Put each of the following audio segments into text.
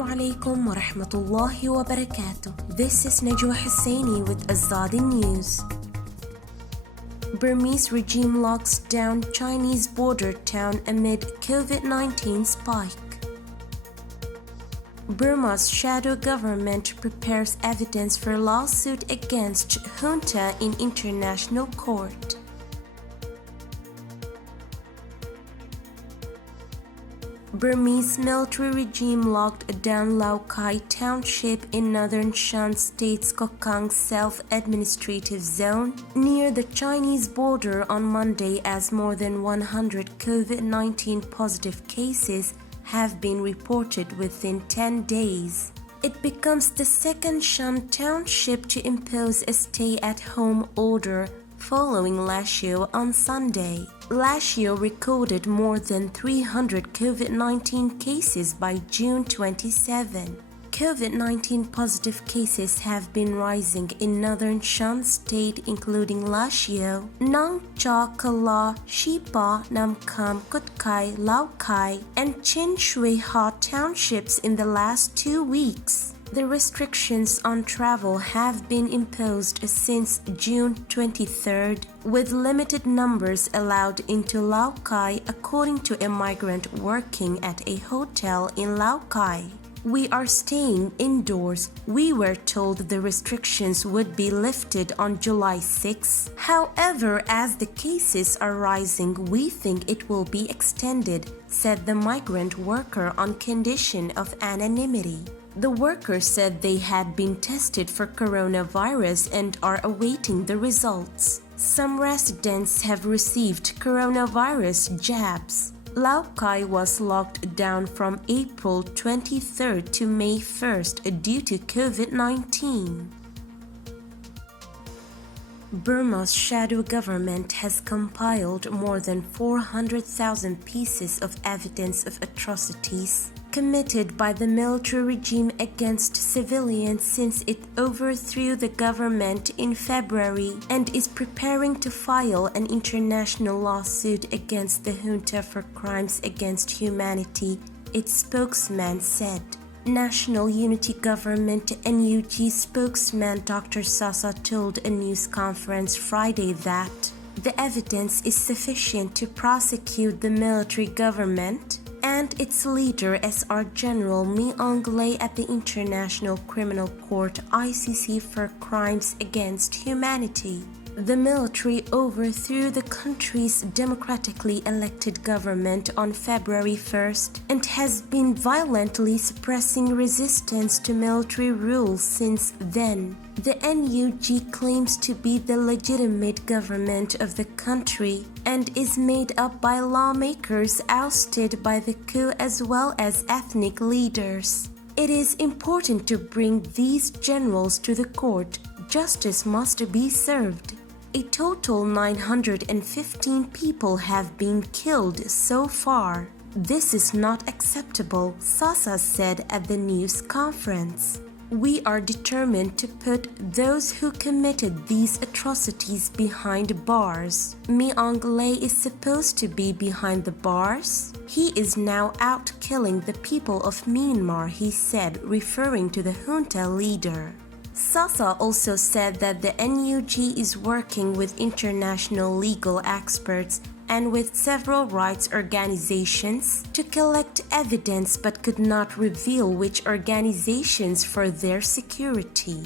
Assalamu alaikum wa rahmatullahi wa barakatuh. This is Najwa Hussaini with Azadi News. Burmese regime locks down Chinese border town amid COVID-19 spike. Burma's shadow government prepares evidence for lawsuit against Junta in international court. Burmese military regime locked down Lau Kai township in northern Shan State's Kokang self-administrative zone near the Chinese border on Monday as more than 100 COVID-19 positive cases have been reported within 10 days. It becomes the second Shan township to impose a stay-at-home order following Lashio on Sunday. Lashio recorded more than 300 COVID-19 cases by June 27. COVID-19 positive cases have been rising in northern Shan State including Lashio, Nang Cha Kala, Shipa, Namkham, Kutkai, Lau Kai, and Chin Shui Ha townships in the last 2 weeks. The restrictions on travel have been imposed since June 23rd, with limited numbers allowed into Lau Kai according to a migrant working at a hotel in Lau Kai. We are staying indoors. We were told the restrictions would be lifted on July 6. However, as the cases are rising, we think it will be extended, said the migrant worker on condition of anonymity. The workers said they had been tested for coronavirus and are awaiting the results. Some residents have received coronavirus jabs. Lau Kai was locked down from April 23rd to May 1st due to COVID-19. Burma's shadow government has compiled more than 400,000 pieces of evidence of atrocities committed by the military regime against civilians since it overthrew the government in February and is preparing to file an international lawsuit against the junta for crimes against humanity, its spokesman said. National Unity Government NUG spokesman Dr. Sasa told a news conference Friday that the evidence is sufficient to prosecute the military government and its leader SR General Mi Aung Hlaing at the International Criminal Court ICC for crimes against humanity. The military overthrew the country's democratically elected government on February 1st and has been violently suppressing resistance to military rule since then. The NUG claims to be the legitimate government of the country and is made up by lawmakers ousted by the coup as well as ethnic leaders. It is important to bring these generals to the court. Justice must be served. A total 915 people have been killed so far. This is not acceptable, Sasa said at the news conference. We are determined to put those who committed these atrocities behind bars. Mi Aung Hlaing is supposed to be behind the bars? He is now out killing the people of Myanmar, he said, referring to the junta leader. Sasa also said that the NUG is working with international legal experts and with several rights organizations to collect evidence but could not reveal which organizations for their security.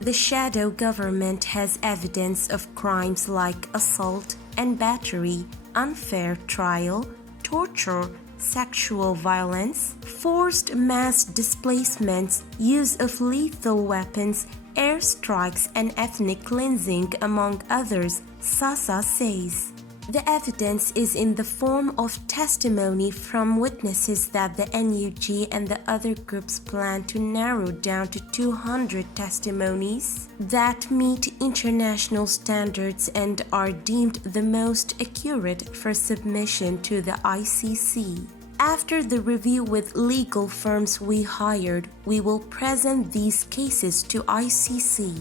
The shadow government has evidence of crimes like assault and battery, unfair trial, torture, sexual violence, forced mass displacements, use of lethal weapons, airstrikes, and ethnic cleansing, among others, Sasa says. The evidence is in the form of testimony from witnesses that the NUG and the other groups plan to narrow down to 200 testimonies that meet international standards and are deemed the most accurate for submission to the ICC. After the review with legal firms we hired, we will present these cases to ICC.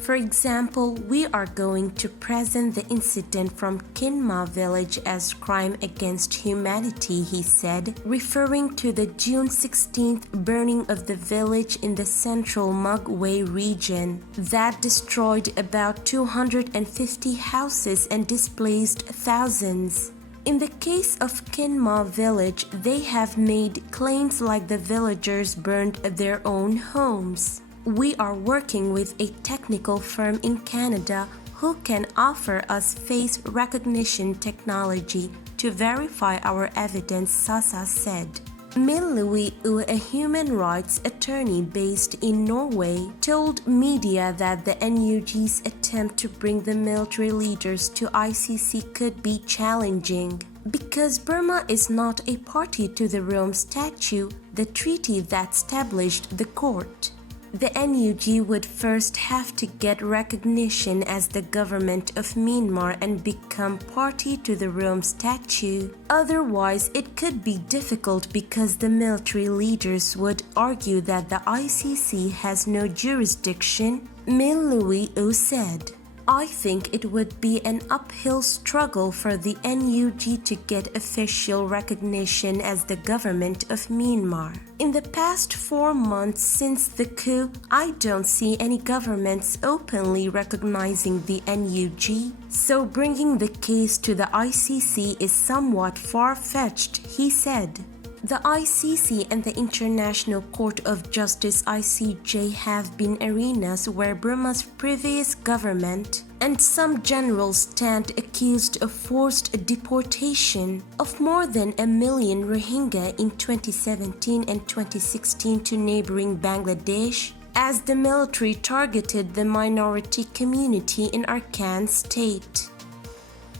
For example, we are going to present the incident from Kinma village as crime against humanity, he said, referring to the June 16th burning of the village in the central Mugway region that destroyed about 250 houses and displaced thousands. In the case of Kinma village, they have made claims like the villagers burned their own homes. We are working with a technical firm in Canada who can offer us face recognition technology to verify our evidence, Sasa said. Min Louis, a human rights attorney based in Norway, told media that the NUG's attempt to bring the military leaders to ICC could be challenging. Because Burma is not a party to the Rome Statute, the treaty that established the court. The NUG would first have to get recognition as the government of Myanmar and become party to the Rome Statute. Otherwise, it could be difficult because the military leaders would argue that the ICC has no jurisdiction, Min Louis said. I think it would be an uphill struggle for the NUG to get official recognition as the government of Myanmar. In the past 4 months since the coup, I don't see any governments openly recognizing the NUG, so bringing the case to the ICC is somewhat far-fetched, he said. The ICC and the International Court of Justice (ICJ) have been arenas where Burma's previous government and some generals stand accused of forced deportation of more than 1 million Rohingya in 2017 and 2016 to neighboring Bangladesh, as the military targeted the minority community in Arakan state.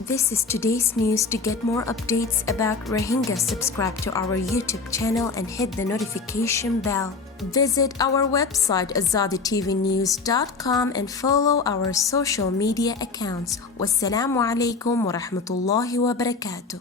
This is today's news. To get more updates about Rohingya, subscribe to our YouTube channel and hit the notification bell. Visit our website azaditvnews.com and follow our social media accounts. Wassalamu alaikum wa rahmatullahi wa barakatuh.